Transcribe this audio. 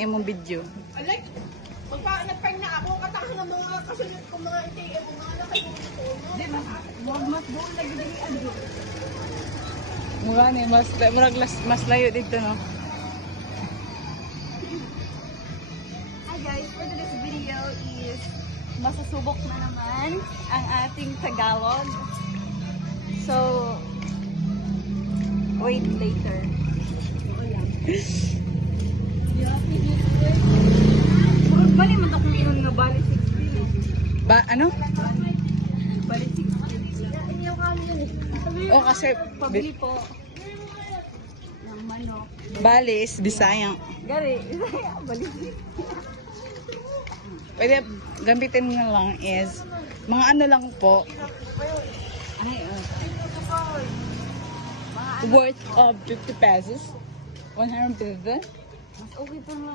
imong video. Alay, nagpain na ako, katang ng mga kasunod ko mga ATM, mga nakalimutan ko. Di, mas doon lagi din ano. Mura ni, mas layo dito, no? Hi guys, for today's video is masusubok na naman ang ating Tagalog. So, wait later. Bali mo kung inon nga bali 16. Ba, ano? Bali 16. Inyo kami yun eh. O, kasi, Pabili po ng manok. balis, Bisaya. Gari, bali. Pwede, gamitin mo lang is, mga ano lang po, ay, worth of 50 pesos. 100 pesos. Mas okay pa nga